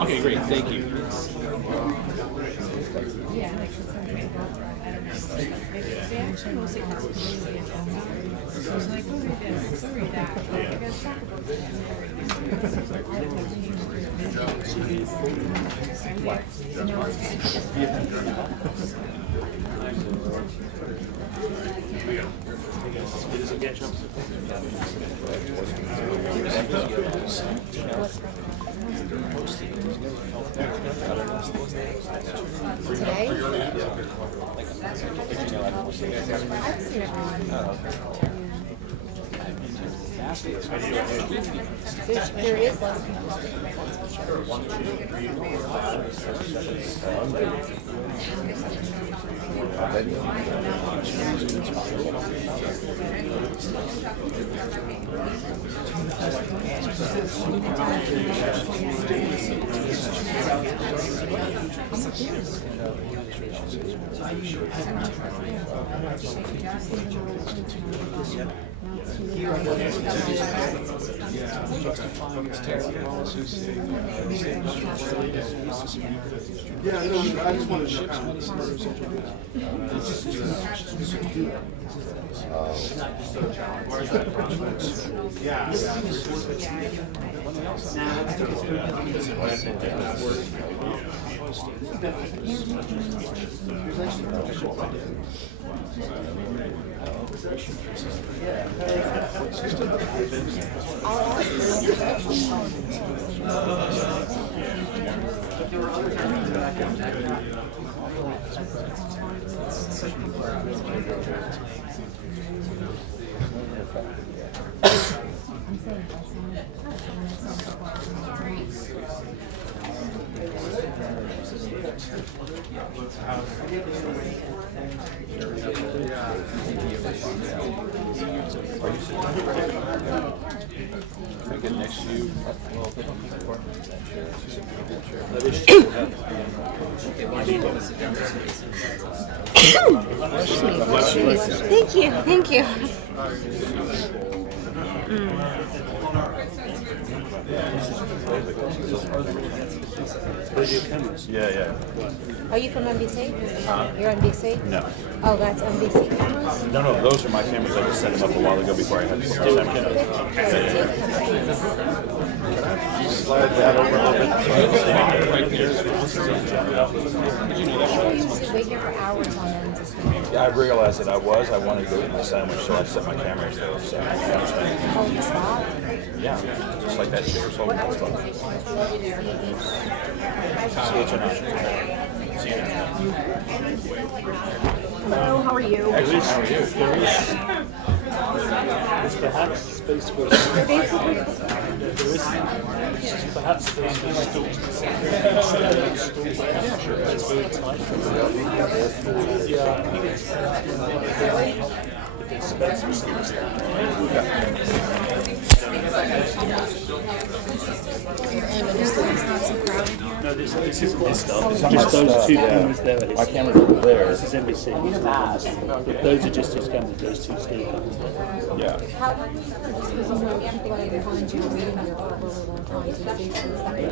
Okay, great. Thank you. Today? I've seen it on. There is less Yeah, I just wanted to there were other times that I Can I get next to you? Thank you, thank you. Yeah. Are you from NBC? You're NBC? No. Oh, that's NBC cameras? No, those are my cameras. I just set them up a while ago before I had to slide that over a little bit. Right there. People usually wait here for hours on end to stand. Yeah, I realized that I wanted to go eat my sandwich, so I set my cameras there. So Oh, you stopped? yeah, just like that chick was holding that stuff. Hello, how are you? Excellent, how are you? There's perhaps space for there is perhaps space for stools. Yeah, sure. It's very tight. Yeah, I think if there's space for stools. No, this isn't this stuff. It's just those two cameras there. My cameras are there. This is NBC. But those are just his cameras, those two still cameras there. Yeah. How long have you been just because you know everything I behind you waiting here for a really long time, so you basically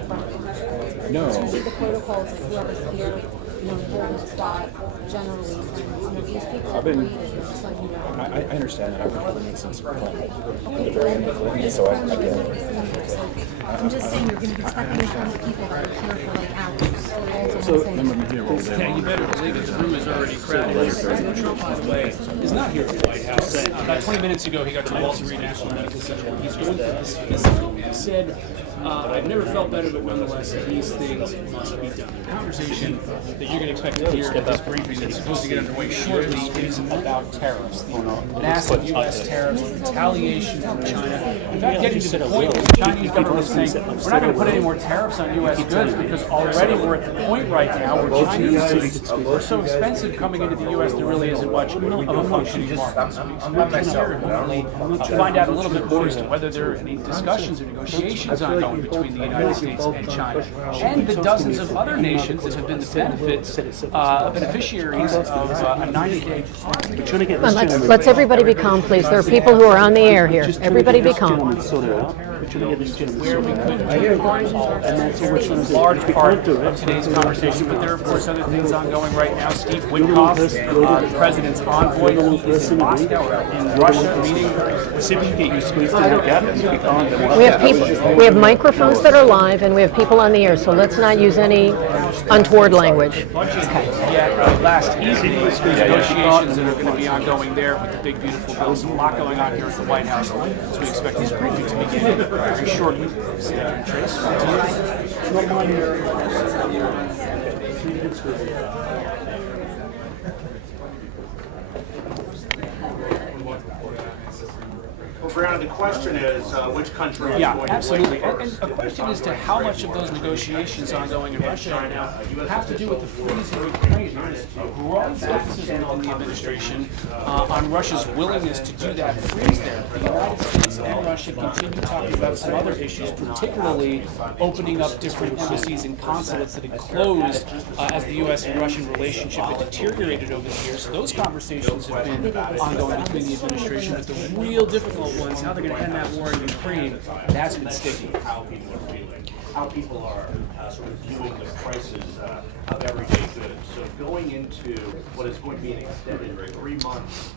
No. It's usually the protocols of whoever's here, hold the spot generally. And, these people I've been- agree, and just like, I understand that. I would really make sense for Okay, so I get it. I'm just saying you're going to be expecting to find people that are here for like hours. That's all I'm saying. Yeah, you better believe it. The room is already crowded. President Trump, by the way, is not here at the White House. About 20 minutes ago, he got to Walter Reed National Medical Center. He's going for this physical. He said, I've never felt better, but nonetheless, these things must be done. The conversation that you're going to expect to hear at this briefing that's supposed to get underway shortly is about tariffs. The massive U.S. tariffs, retaliation from China. In fact, getting to the point where the Chinese government is saying, we're not going to put any more tariffs on U.S. goods because already we're at the point right now where Chinese goods are so expensive coming into the U.S. there really isn't much of a functioning market. So we expect to hear and hopefully find out a little bit more as to whether there are any discussions or negotiations ongoing between the United States and China, and the dozens of other nations that have been the beneficiaries of a 90-day pause. Let's everybody be calm, please. There are people who are on the air here. Everybody be calm. Where we could large part of today's conversation, but there are of course other things ongoing right now. Steve Witkoff, the president's envoy, he is in Moscow, in Russia, meeting. See if you can get you squeezed in like that. We have microphones that are live, and we have people on the air, so let's not use any untoward language. Last evening, negotiations that are going to be ongoing there with the big beautiful bills. A lot going on here at the White House, so we expect this briefing to begin very shortly. Trace, Well, Brianna, the question is, which country is yeah, going absolutely. to win And a question as to how much of those negotiations ongoing in Russia right now have to do with the freeze in Ukraine. There's growing skepticism in the administration on Russia's willingness to do that freeze there. The United States and Russia continue talking about some other issues, particularly opening up different embassies and consulates that had closed as the U.S. and Russian relationship had deteriorated over the years. So those conversations have been ongoing between the administration, but the real difficult ones, how they're going to end that war in Ukraine, that's been sticky. how people are feeling, how people are sort of viewing the prices of everyday goods. So going into what is going to be an extended 3-month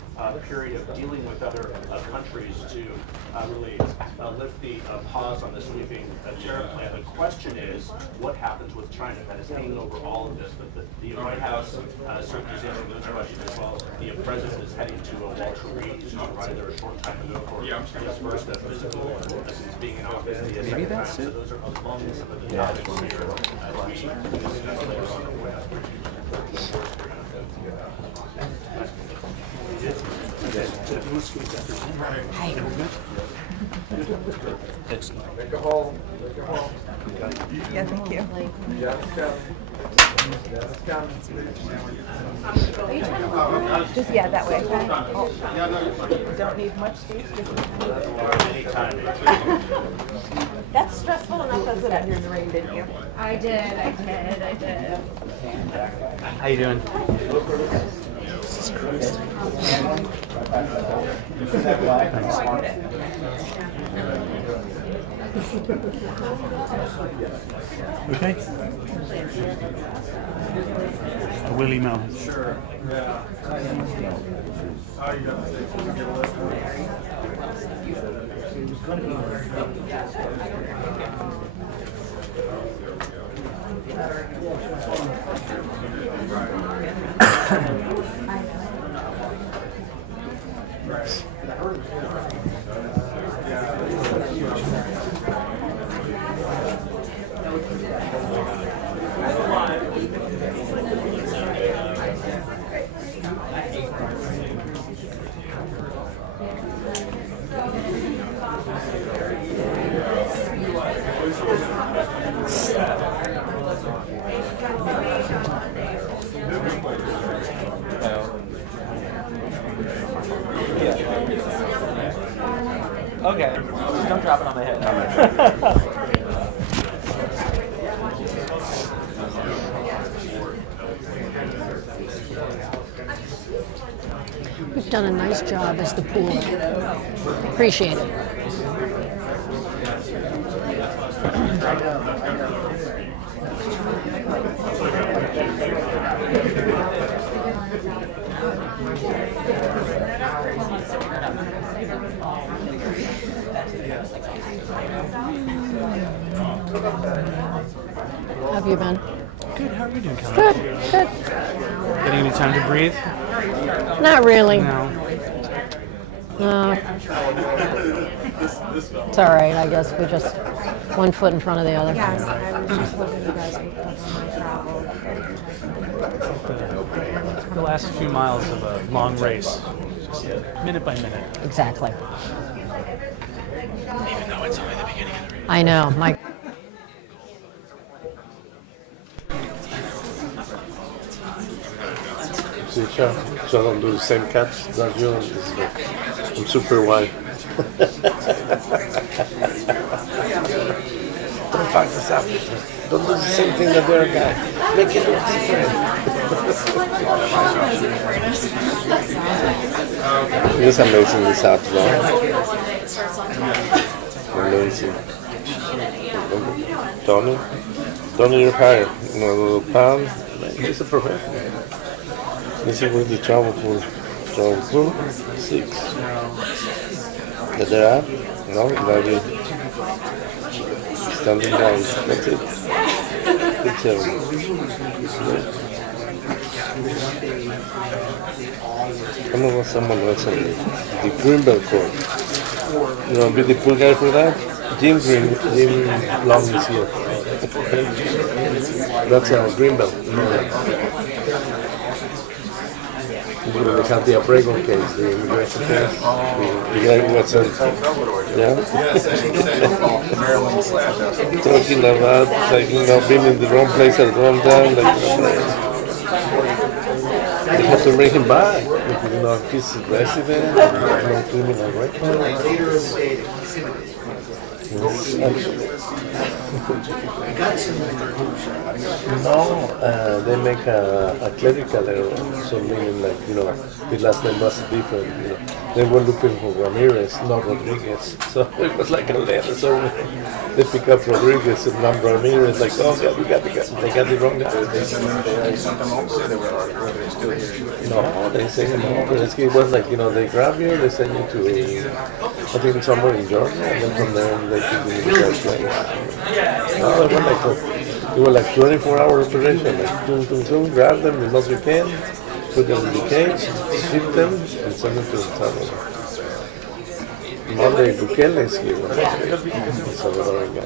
period of dealing with other countries to really lift the pause on the sweeping tariff plan. The question is, what happens with China? That is hanging over all of this. But the White House certainly is answering those questions as well. The president is heading to Walter Reed, who arrived there a short time ago for his first physical since being in office. Maybe that's it. So those are among some of the topics here as we discuss later on the White House briefing. Yeah, thank you. Just, yeah, that way. Don't need much space, just That's stressful enough as it is. You're in the rain, didn't you? I did. How you doing? Okay. I will email him. Sure, yeah. How you gonna say? Can you get a list? Okay, don't drop it on my head. You've done a nice job as the pool. Appreciate it. How have you been? Good. How are you doing, Kelly? Good, good. Getting any time to breathe? Not really. No. No. It's all right, I guess. We just one foot in front of the other. Yes, I was just hoping you guys would cover my travel. The last few miles of a long race, just minute by minute. Exactly. Even though it's only the beginning of the race. I know. My. See, so I don't do the same cuts that you. I'm super wide. Don't fuck this up. Don't do the same thing that the other guy. Make it look different. It's amazing this app, though. Amazing. Tony, you're hired. You know, a little pound. He's a professional. This is where the travel for 6. Get their app? No, that'll be standing down. That's it. It's come on, someone else on the Greenbelt court. You know, be the pool guy for that? Jim Long is here. That's a Greenbelt. They have the appraisal case, the immigration case. The guy who was sent. Yeah? Talking about, like, you know, being in the wrong place at the wrong time. Like, they have to bring him back. Because, you know, he's a resident, no criminal record. No, they make a clerical error, so meaning like, you know, the last name was different, you know. They were looking for Ramirez, not Rodriguez, so it was like a letter, so they pick up Rodriguez and not Ramirez, like, oh God, they got the wrong guy. They sent them over, they were still here. No, they sent him over. It was like, you know, they grab you, they send you to, I think somewhere in Georgia, and then from there they took you to the first place. No, they were like 24-hour operation, like boom, grab them the most you can, put them in the cage, ship them, and send them to the Salvador. Monday Bukele is here, the Salvadoran guy.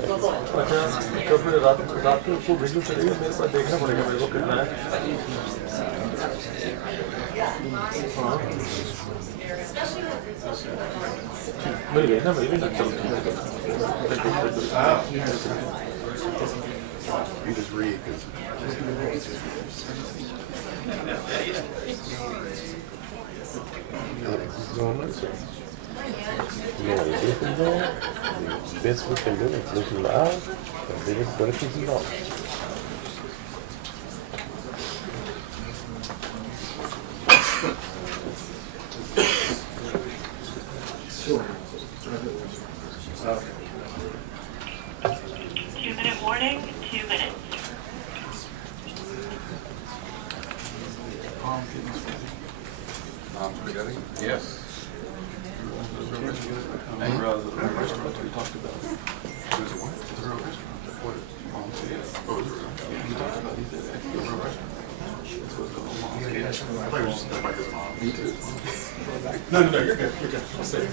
You just read. The best we can do is listen out and leave it what it is not. Two-minute warning, 2 minutes. Spaghetti? Yes. And the restaurant we talked about. There's a what? Is there a restaurant? What? Oh, is there? We talked about these days. There's a restaurant. That's what's called Mom. Yeah. I thought you were just like his mom. Me too. No, you're good. You're good. I'll stay.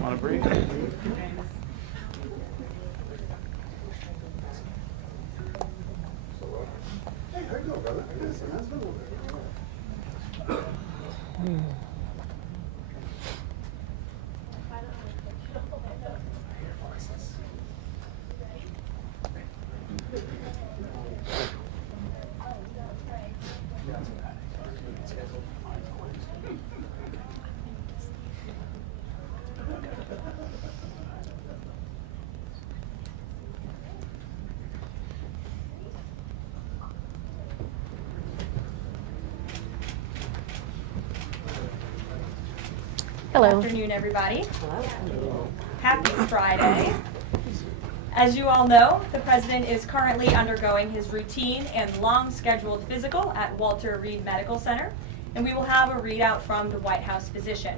Want a break? Hello. Good afternoon, everybody. Happy Friday. As you all know, the President is currently undergoing his routine and long-scheduled physical at Walter Reed Medical Center, and we will have a readout from the White House physician.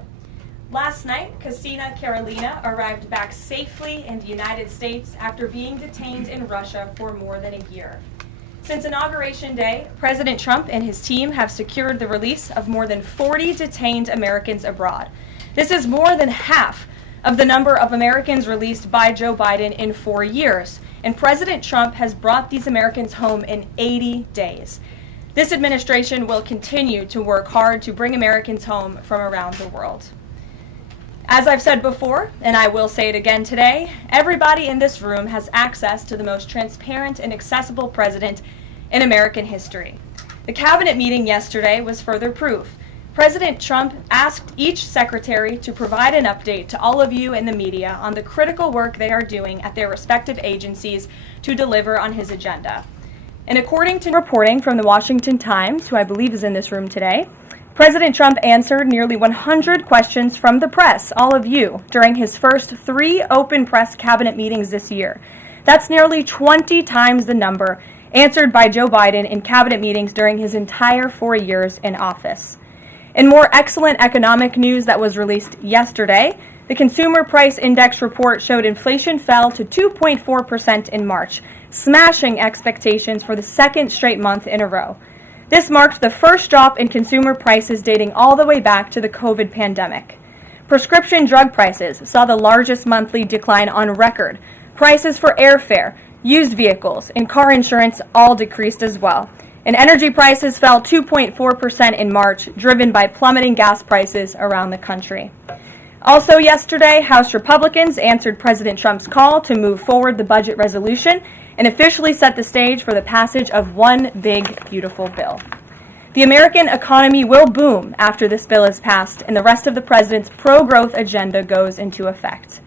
Last night, Secretary Karoline arrived back safely in the United States after being detained in Russia for more than a year. Since Inauguration Day, President Trump and his team have secured the release of more than 40 detained Americans abroad. This is more than half of the number of Americans released by Joe Biden in 4 years, and President Trump has brought these Americans home in 80 days. This administration will continue to work hard to bring Americans home from around the world. As I've said before, and I will say it again today, everybody in this room has access to the most transparent and accessible president in American history. The cabinet meeting yesterday was further proof. President Trump asked each secretary to provide an update to all of you in the media on the critical work they are doing at their respective agencies to deliver on his agenda. And according to reporting from the Washington Times, who I believe is in this room today, President Trump answered nearly 100 questions from the press, all of you, during his first 3 open press cabinet meetings this year. That's nearly 20 times the number answered by Joe Biden in cabinet meetings during his entire 4 years in office. In more excellent economic news that was released yesterday, the Consumer Price Index report showed inflation fell to 2.4% in March, smashing expectations for the second straight month in a row. This marked the first drop in consumer prices dating all the way back to the COVID pandemic. Prescription drug prices saw the largest monthly decline on record. Prices for airfare, used vehicles, and car insurance all decreased as well. And energy prices fell 2.4% in March, driven by plummeting gas prices around the country. Also yesterday, House Republicans answered President Trump's call to move forward the budget resolution and officially set the stage for the passage of one big, beautiful bill. The American economy will boom after this bill is passed and the rest of the president's pro-growth agenda goes into effect.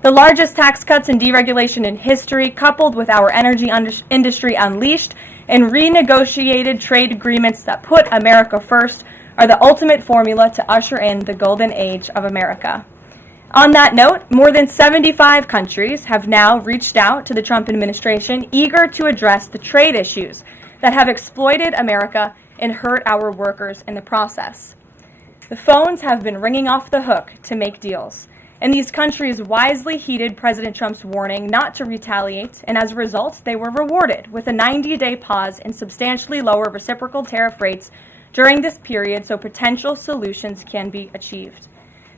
The largest tax cuts and deregulation in history, coupled with our energy industry unleashed and renegotiated trade agreements that put America first, are the ultimate formula to usher in the golden age of America. On that note, more than 75 countries have now reached out to the Trump administration, eager to address the trade issues that have exploited America and hurt our workers in the process. The phones have been ringing off the hook to make deals, and these countries wisely heeded President Trump's warning not to retaliate, and as a result, they were rewarded with a 90-day pause and substantially lower reciprocal tariff rates during this period so potential solutions can be achieved.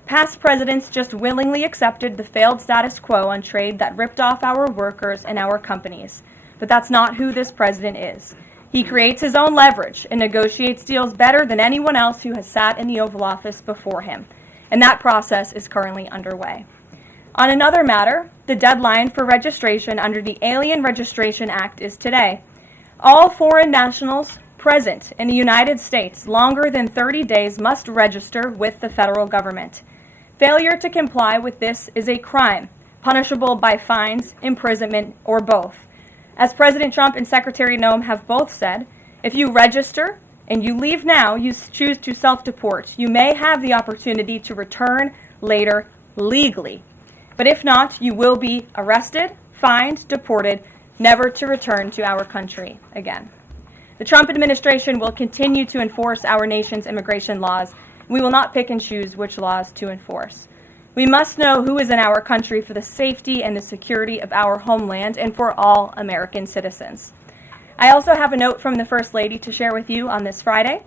Past presidents just willingly accepted the failed status quo on trade that ripped off our workers and our companies. But that's not who this president is. He creates his own leverage and negotiates deals better than anyone else who has sat in the Oval Office before him. And that process is currently underway. On another matter, the deadline for registration under the Alien Registration Act is today. All foreign nationals present in the United States longer than 30 days must register with the federal government. Failure to comply with this is a crime, punishable by fines, imprisonment, or both. As President Trump and Secretary Noem have both said, if you register and you leave now, you choose to self-deport. You may have the opportunity to return later legally. But if not, you will be arrested, fined, deported, never to return to our country again. The Trump administration will continue to enforce our nation's immigration laws. We will not pick and choose which laws to enforce. We must know who is in our country for the safety and the security of our homeland and for all American citizens. I also have a note from the First Lady to share with you on this Friday.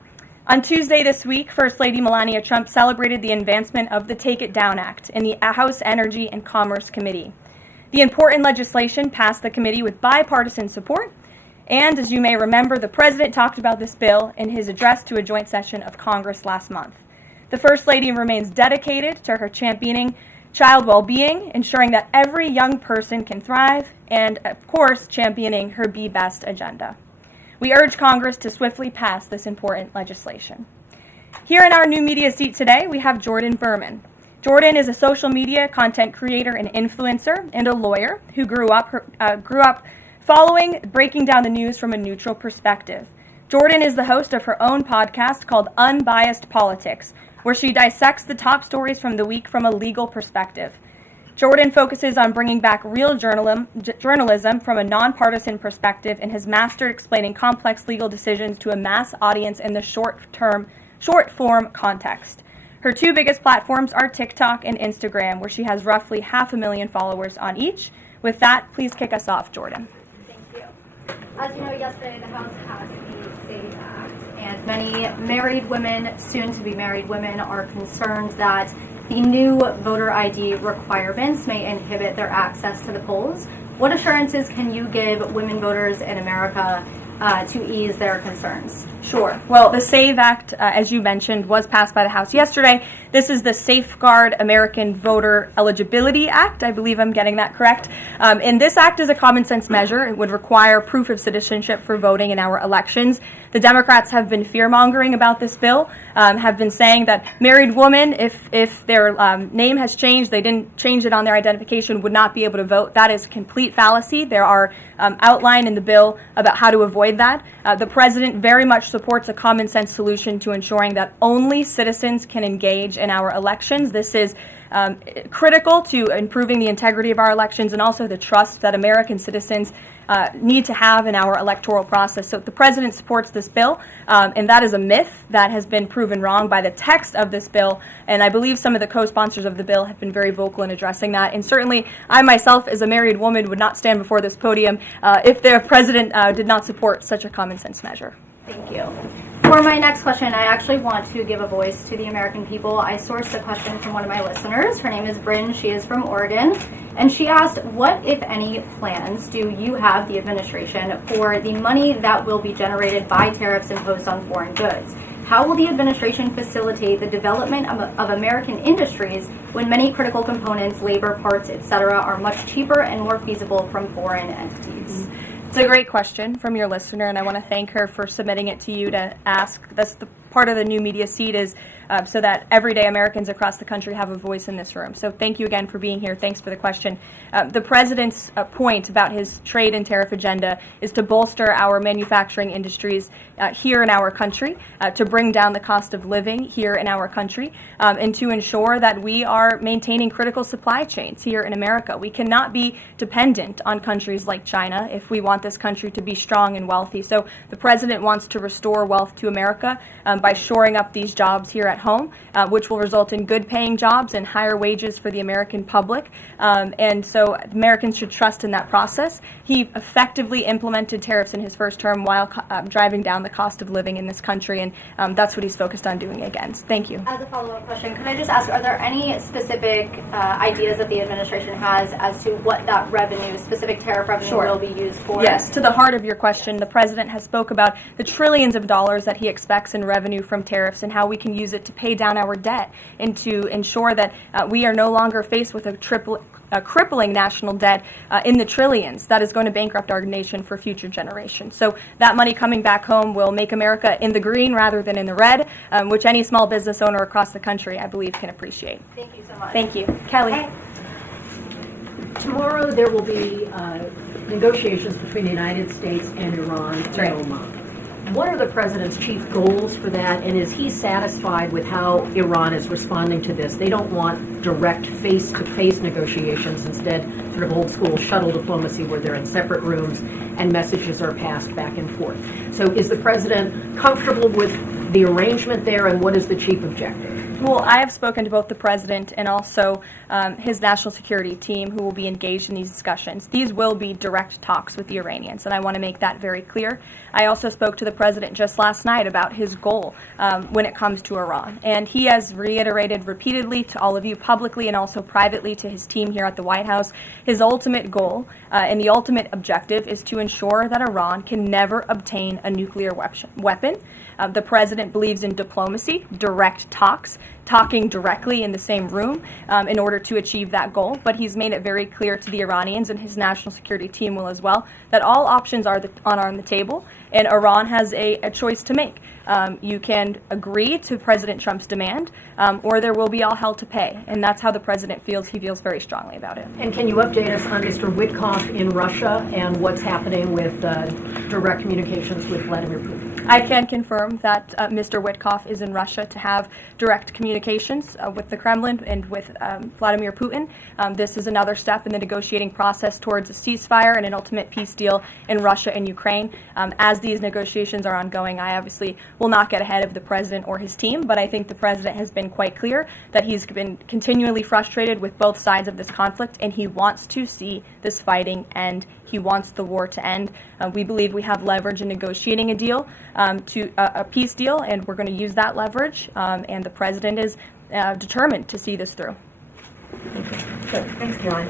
On Tuesday this week, First Lady Melania Trump celebrated the advancement of the Take It Down Act in the House Energy and Commerce Committee. The important legislation passed the committee with bipartisan support, and as you may remember, the President talked about this bill in his address to a joint session of Congress last month. The First Lady remains dedicated to her championing child well-being, ensuring that every young person can thrive, and, of course, championing her Be Best agenda. We urge Congress to swiftly pass this important legislation. Here in our new media seat today, we have Jordan Berman. Jordan is a social media content creator and influencer and a lawyer who grew up following breaking down the news from a neutral perspective. Jordan is the host of her own podcast called Unbiased Politics, where she dissects the top stories from the week from a legal perspective. Jordan focuses on bringing back real journalism from a nonpartisan perspective and has mastered explaining complex legal decisions to a mass audience in the short-form context. Her two biggest platforms are TikTok and Instagram, where she has roughly 500,000 followers on each. With that, please kick us off, Jordan. Thank you. As you know, yesterday the House passed the SAVE Act, and many married women, soon-to-be married women, are concerned that the new voter ID requirements may inhibit their access to the polls. What assurances can you give women voters in America to ease their concerns? Sure. Well, the SAVE Act, as you mentioned, was passed by the House yesterday. This is the Safeguard American Voter Eligibility Act. I believe I'm getting that correct. And this act is a common sense measure. It would require proof of citizenship for voting in our elections. The Democrats have been fear-mongering about this bill, have been saying that married women, if their name has changed, they didn't change it on their identification, would not be able to vote. That is complete fallacy. There are outlined in the bill about how to avoid that. The president very much supports a common sense solution to ensuring that only citizens can engage in our elections. This is critical to improving the integrity of our elections and also the trust that American citizens need to have in our electoral process. So the president supports this bill, and that is a myth that has been proven wrong by the text of this bill, and I believe some of the co-sponsors of the bill have been very vocal in addressing that, and certainly I myself as a married woman would not stand before this podium if the president did not support such a common sense measure. Thank you. For my next question, I actually want to give a voice to the American people. I sourced a question from one of my listeners. Her name is Bryn. She is from Oregon. And she asked, what, if any, plans do you have, the administration, for the money that will be generated by tariffs imposed on foreign goods? How will the administration facilitate the development of American industries when many critical components, labor, parts, etc., are much cheaper and more feasible from foreign entities? It's a great question from your listener, and I want to thank her for submitting it to you to ask. That's the part of the new media seat is so that everyday Americans across the country have a voice in this room. So thank you again for being here. Thanks for the question. The president's point about his trade and tariff agenda is to bolster our manufacturing industries here in our country, to bring down the cost of living here in our country, and to ensure that we are maintaining critical supply chains here in America. We cannot be dependent on countries like China if we want this country to be strong and wealthy. So the president wants to restore wealth to America by shoring up these jobs here at home, which will result in good paying jobs and higher wages for the American public. And so Americans should trust in that process. He effectively implemented tariffs in his first term while driving down the cost of living in this country, and that's what he's focused on doing again. Thank you. As a follow-up question, could I just ask, are there any specific ideas that the administration has as to what that revenue, specific tariff revenue, will be used for? Yes, to the heart of your question, the president has spoke about the trillions of dollars that he expects in revenue from tariffs and how we can use it to pay down our debt and to ensure that we are no longer faced with a crippling national debt in the trillions that is going to bankrupt our nation for future generations. So that money coming back home will make America in the green rather than in the red, which any small business owner across the country, I believe, can appreciate. Thank you so much. Thank you. Kelly. Hey. Tomorrow there will be negotiations between the United States and Iran in Oman. What are the president's chief goals for that, and is he satisfied with how Iran is responding to this? They don't want direct face-to-face negotiations, instead sort of old-school shuttle diplomacy where they're in separate rooms and messages are passed back and forth. So is the president comfortable with the arrangement there, and what is the chief objective? Well, I have spoken to both the president and also his national security team who will be engaged in these discussions. These will be direct talks with the Iranians, and I want to make that very clear. I also spoke to the president just last night about his goal when it comes to Iran, and he has reiterated repeatedly to all of you publicly and also privately to his team here at the White House, his ultimate goal and the ultimate objective is to ensure that Iran can never obtain a nuclear weapon. The president believes in diplomacy, direct talks, talking directly in the same room in order to achieve that goal. But he's made it very clear to the Iranians, and his national security team will as well, that all options are on the table, and Iran has a choice to make. You can agree to President Trump's demand, or there will be all hell to pay. And that's how the president feels. He feels very strongly about it. And can you update us on Mr. Witkoff in Russia and what's happening with direct communications with Vladimir Putin? I can confirm that Mr. Witkoff is in Russia to have direct communications with the Kremlin and with Vladimir Putin. This is another step in the negotiating process towards a ceasefire and an ultimate peace deal in Russia and Ukraine. As these negotiations are ongoing, I obviously will not get ahead of the president or his team, but I think the president has been quite clear that he's been continually frustrated with both sides of this conflict, and he wants to see this fighting end. He wants the war to end. We believe we have leverage in negotiating a deal, to a peace deal, and we're going to use that leverage, and the president is determined to see this through. Sure. Thanks, Caroline.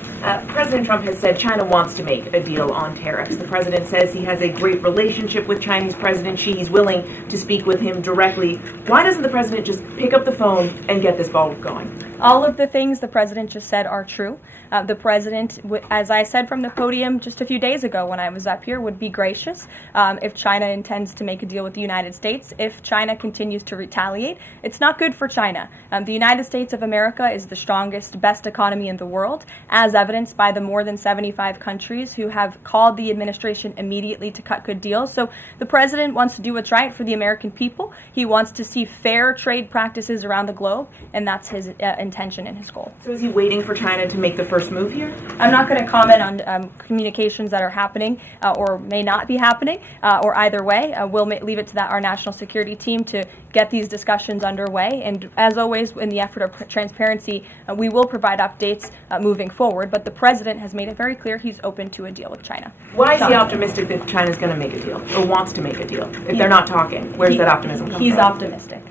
President Trump has said China wants to make a deal on tariffs. The president says he has a great relationship with Chinese President Xi. He's willing to speak with him directly. Why doesn't the president just pick up the phone and get this ball going? All of the things the president just said are true. The president, as I said from the podium just a few days ago when I was up here, would be gracious if China intends to make a deal with the United States. If China continues to retaliate, it's not good for China. The United States of America is the strongest, best economy in the world, as evidenced by the more than 75 countries who have called the administration immediately to cut good deals. So the president wants to do what's right for the American people. He wants to see fair trade practices around the globe, and that's his intention and his goal. So is he waiting for China to make the first move here? I'm not going to comment on communications that are happening or may not be happening, or either way. We'll leave it to our national security team to get these discussions underway. And as always, in the effort of transparency, we will provide updates moving forward. But the president has made it very clear he's open to a deal with China. Why is he optimistic that China's going to make a deal or wants to make a deal? If they're not talking, where's that optimism come from? He's optimistic.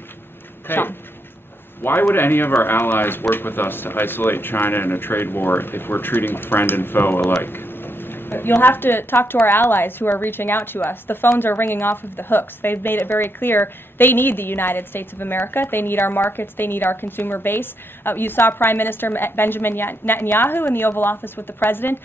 Hey, Sean. why would any of our allies work with us to isolate China in a trade war if we're treating friend and foe alike? You'll have to talk to our allies who are reaching out to us. The phones are ringing off of the hooks. They've made it very clear they need the United States of America. They need our markets. They need our consumer base. You saw Prime Minister Benjamin Netanyahu in the Oval Office with the president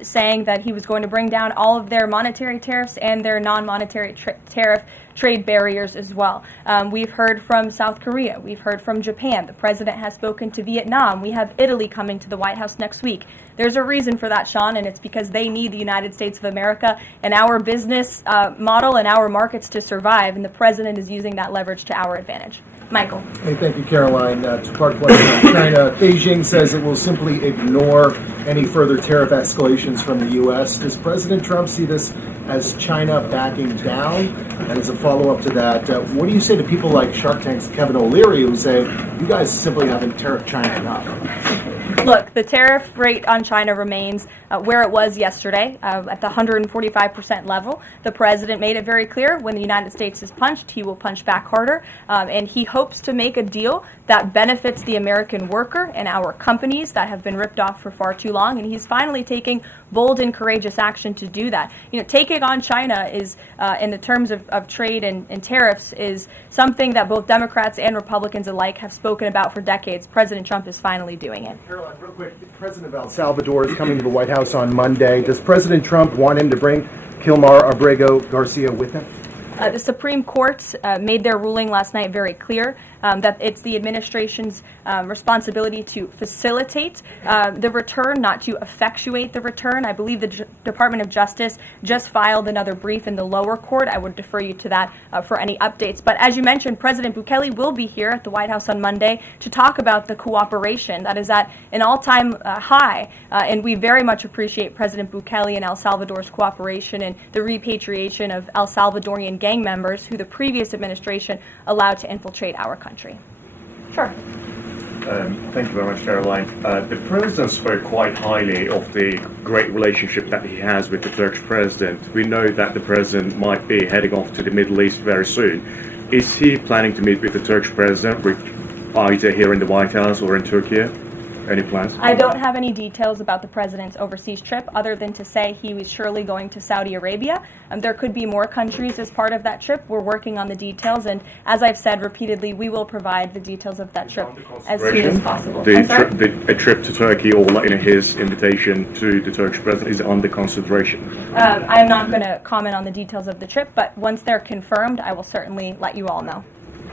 saying that he was going to bring down all of their monetary tariffs and their non-monetary tariff trade barriers as well. We've heard from South Korea. We've heard from Japan. The president has spoken to Vietnam. We have Italy coming to the White House next week. There's a reason for that, Sean, and it's because they need the United States of America and our business model and our markets to survive, and the president is using that leverage to our advantage. Michael. Hey, thank you, Caroline. Two-part question. China, Beijing says it will simply ignore any further tariff escalations from the U.S. Does President Trump see this as China backing down? And as a follow-up to that, what do you say to people like Shark Tank's Kevin O'Leary who say, you guys simply haven't tariffed China enough? Look, the tariff rate on China remains where it was yesterday, at the 145% level. The president made it very clear when the United States is punched, he will punch back harder, and he hopes to make a deal that benefits the American worker and our companies that have been ripped off for far too long, and he's finally taking bold and courageous action to do that. You know, taking on China is, in the terms of trade and tariffs, is something that both Democrats and Republicans alike have spoken about for decades. President Trump is finally doing it. Caroline, real quick, the president of El Salvador is coming to the White House on Monday. Does President Trump want him to bring Kilmar Abrego Garcia with him? The Supreme Court made their ruling last night very clear that it's the administration's responsibility to facilitate the return, not to effectuate the return. I believe the Department of Justice just filed another brief in the lower court. I would defer you to that for any updates. But as you mentioned, President Bukele will be here at the White House on Monday to talk about the cooperation that is at an all-time high. And we very much appreciate President Bukele and El Salvador's cooperation in the repatriation of El Salvadorian gang members who the previous administration allowed to infiltrate our country. Sure. Thank you very much, Caroline. The President spoke quite highly of the great relationship that he has with the Turkish President. We know that the President might be heading off to the Middle East very soon. Is he planning to meet with the Turkish President, either here in the White House or in Turkey? Any plans? I don't have any details about the president's overseas trip other than to say he was surely going to Saudi Arabia. There could be more countries as part of that trip. We're working on the details, and as I've said repeatedly, we will provide the details of that trip as soon as possible. A trip to Turkey, or his invitation to the Turkish president, is under consideration? I'm not going to comment on the details of the trip, but once they're confirmed, I will certainly let you all know.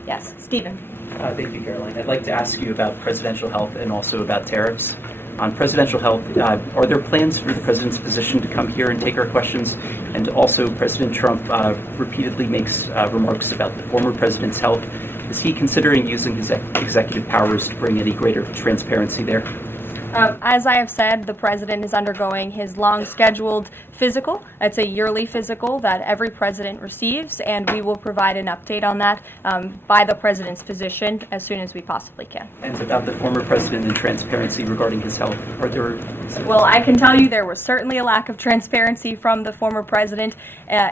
Yes, Stephen. Thank you, Caroline. I'd like to ask you about presidential health and also about tariffs. On presidential health, are there plans for the president's physician to come here and take our questions? And also, President Trump repeatedly makes remarks about the former president's health. Is he considering using his executive powers to bring any greater transparency there? As I have said, the president is undergoing his long-scheduled physical. It's a yearly physical that every president receives, and we will provide an update on that by the president's physician as soon as we possibly can. And about the former president and transparency regarding his health, are there... Well, I can tell you there was certainly a lack of transparency from the former president,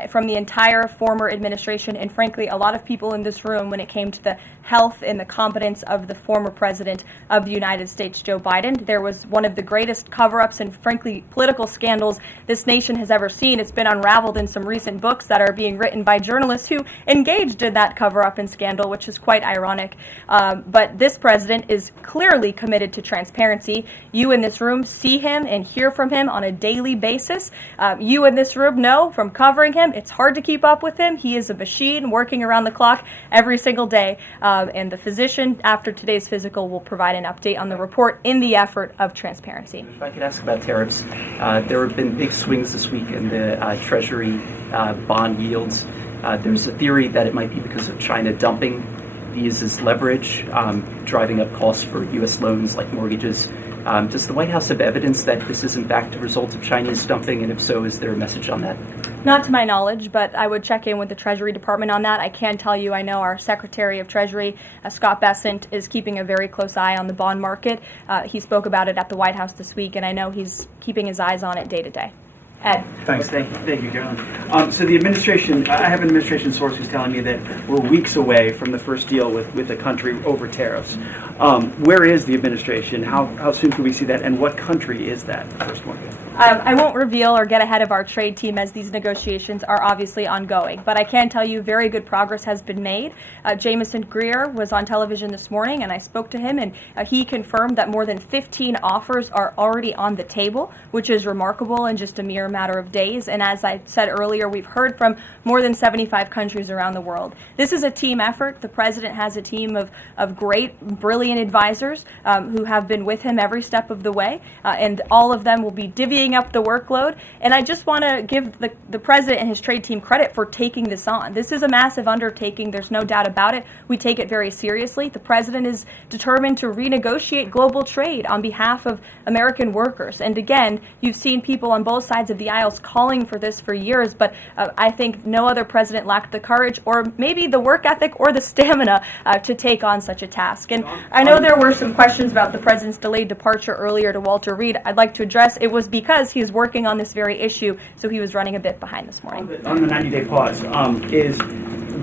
from the entire former administration, and frankly, a lot of people in this room when it came to the health and the competence of the former president of the United States, Joe Biden. There was one of the greatest cover-ups and, frankly, political scandals this nation has ever seen. It's been unraveled in some recent books that are being written by journalists who engaged in that cover-up and scandal, which is quite ironic. But this president is clearly committed to transparency. You in this room see him and hear from him on a daily basis. You in this room know from covering him, it's hard to keep up with him. He is a machine working around the clock every single day. And the physician, after today's physical, will provide an update on the report in the effort of transparency. If I could ask about tariffs, there have been big swings this week in the Treasury bond yields. There's a theory that it might be because of China dumping these as leverage, driving up costs for U.S. loans like mortgages. Does the White House have evidence that this is in fact a result of Chinese dumping, and if so, is there a message on that? Not to my knowledge, but I would check in with the Treasury Department on that. I can tell you I know our Secretary of Treasury, Scott Bessent, is keeping a very close eye on the bond market. He spoke about it at the White House this week, and I know he's keeping his eyes on it day to day. Ed. Thanks. Thank you, Caroline. So the administration, I have an administration source who's telling me that we're weeks away from the first deal with the country over tariffs. Where is the administration? How soon can we see that? And what country is that first one? I won't reveal or get ahead of our trade team as these negotiations are obviously ongoing, but I can tell you very good progress has been made. Jameson Greer was on television this morning, and I spoke to him, and he confirmed that more than 15 offers are already on the table, which is remarkable in just a mere matter of days. And as I said earlier, we've heard from more than 75 countries around the world. This is a team effort. The president has a team of great, brilliant advisors who have been with him every step of the way, and all of them will be divvying up the workload. And I just want to give the president and his trade team credit for taking this on. This is a massive undertaking. There's no doubt about it. We take it very seriously. The president is determined to renegotiate global trade on behalf of American workers. And again, you've seen people on both sides of the aisles calling for this for years, but I think no other president lacked the courage or maybe the work ethic or the stamina to take on such a task. And I know there were some questions about the president's delayed departure earlier to Walter Reed. I'd like to address it was because he was working on this very issue, so he was running a bit behind this morning. On the 90-day pause,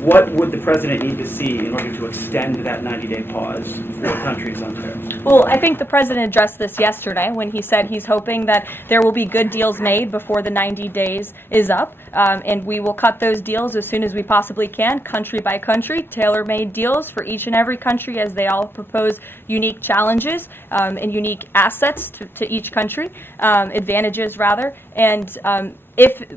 what would the president need to see in order to extend that 90-day pause for countries on tariffs? Well, I think the president addressed this yesterday when he said he's hoping that there will be good deals made before the 90 days is up, and we will cut those deals as soon as we possibly can, country by country, tailor-made deals for each and every country as they all propose unique challenges and unique assets to each country, advantages rather, and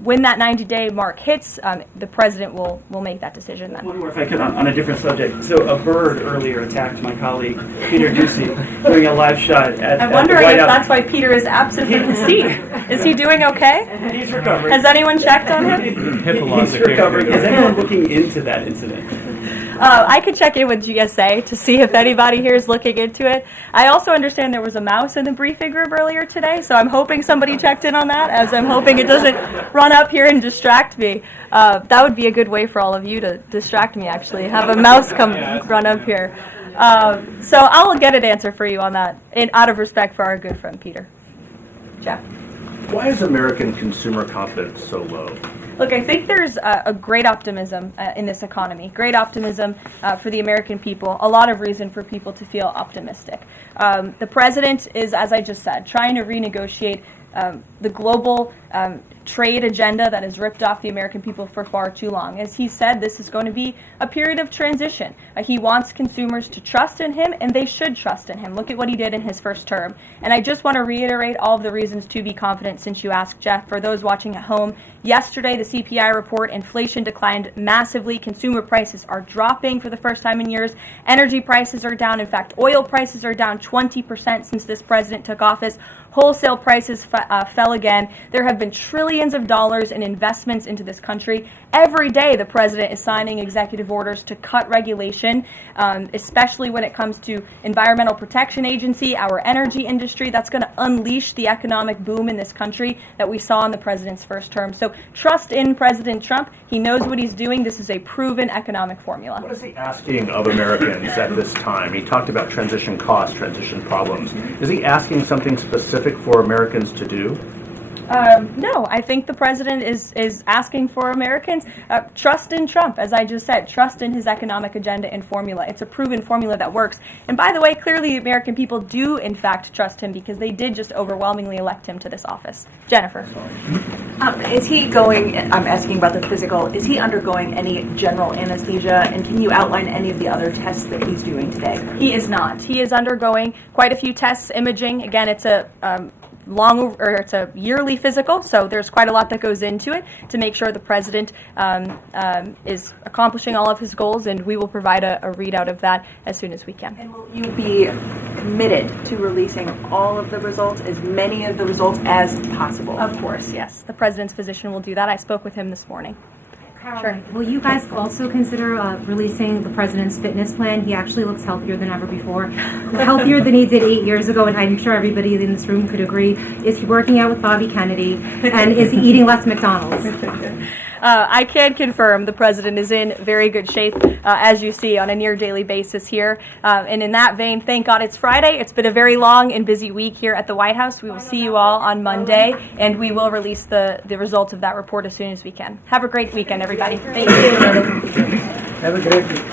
when that 90-day mark hits, the president will make that decision then. One more, if I could, on a different subject. So a bird earlier attacked my colleague Peter Doocy doing a live shot at I'm the wondering White if House. that's why Peter is absent from the seat. Is he doing okay? He's recovering. Has anyone checked on him? He's recovering. Is anyone looking into that incident? I could check in with GSA to see if anybody here is looking into it. I also understand there was a mouse in the briefing room earlier today, so I'm hoping somebody checked in on that, as I'm hoping it doesn't run up here and distract me. That would be a good way for all of you to distract me, actually. Have a mouse come run up here. So I'll get an answer for you on that, out of respect for our good friend Peter. Jeff? Why is American consumer confidence so low? Look, I think there's a great optimism in this economy, great optimism for the American people, a lot of reason for people to feel optimistic. The president is, as I just said, trying to renegotiate the global trade agenda that has ripped off the American people for far too long. As he said, this is going to be a period of transition. He wants consumers to trust in him, and they should trust in him. Look at what he did in his first term. And I just want to reiterate all of the reasons to be confident since you asked, Jeff. For those watching at home, yesterday the CPI report, inflation declined massively. Consumer prices are dropping for the first time in years. Energy prices are down. In fact, oil prices are down 20% since this president took office. Wholesale prices fell again. There have been trillions of dollars in investments into this country. Every day the president is signing executive orders to cut regulation, especially when it comes to Environmental Protection Agency, our energy industry. That's going to unleash the economic boom in this country that we saw in the president's first term. So trust in President Trump. He knows what he's doing. This is a proven economic formula. What is he asking of Americans at this time? He talked about transition costs, transition problems. Is he asking something specific for Americans to do? No, I think the president is asking for Americans trust in Trump, as I just said, trust in his economic agenda and formula. It's a proven formula that works. And by the way, clearly the American people do in fact trust him because they did just overwhelmingly elect him to this office. Jennifer. Is he going, I'm asking about the physical, is he undergoing any general anesthesia, and can you outline any of the other tests that he's doing today? He is not. He is undergoing quite a few tests, imaging. Again, it's a it's a yearly physical, so there's quite a lot that goes into it to make sure the president is accomplishing all of his goals, and we will provide a readout of that as soon as we can. And will you be committed to releasing all of the results, as many of the results as possible? Of course, yes. The president's physician will do that. I spoke with him this morning. Sure. Will you guys also consider releasing the president's fitness plan? He actually looks healthier than ever before. Healthier than he did 8 years ago, and I'm sure everybody in this room could agree. Is he working out with Bobby Kennedy? And is he eating less McDonald's? I can confirm the president is in very good shape, as you see, on a near daily basis here. And in that vein, thank God it's Friday. It's been a very long and busy week here at the White House. We will see you all on Monday, and we will release the results of that report as soon as we can. Have a great weekend, everybody. Thank you. Have a great week.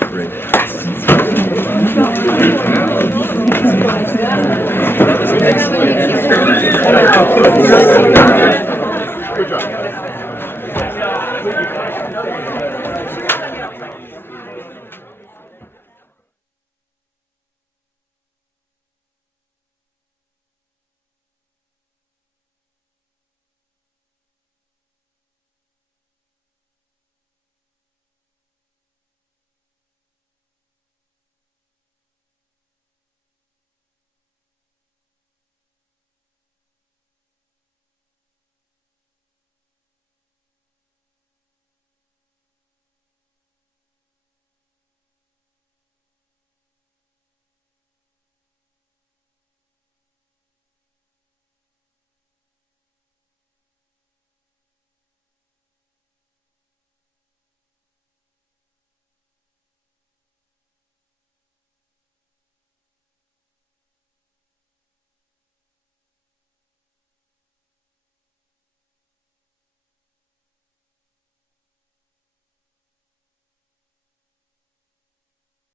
Good job.